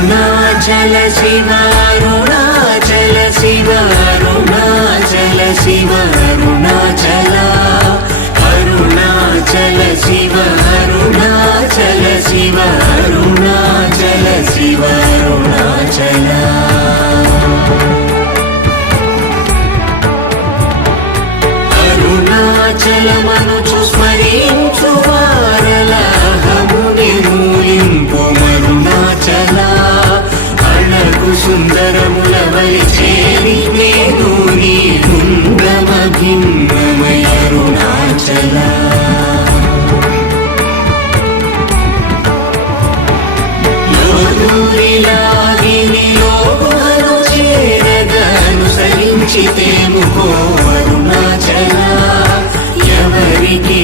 అరుణాచల శివ అరుణాచల శివ అరుణాచల శివ అరుణాచల అరుణాచల శివ అరుణాచల శివ అరుణాచల శివ అరుణాచల అరుణాచలమనుచు స్మరించు వారలహముని మూలింపు మరుణాచల అణకు సుందరముల వలి చేరి నేను నీ బృందమ భిన్నమయ అరుణాచల లోదూరిలాగిని లోగుహను చేరగా అనుసరించితేము అరుణాచల ఎవరికి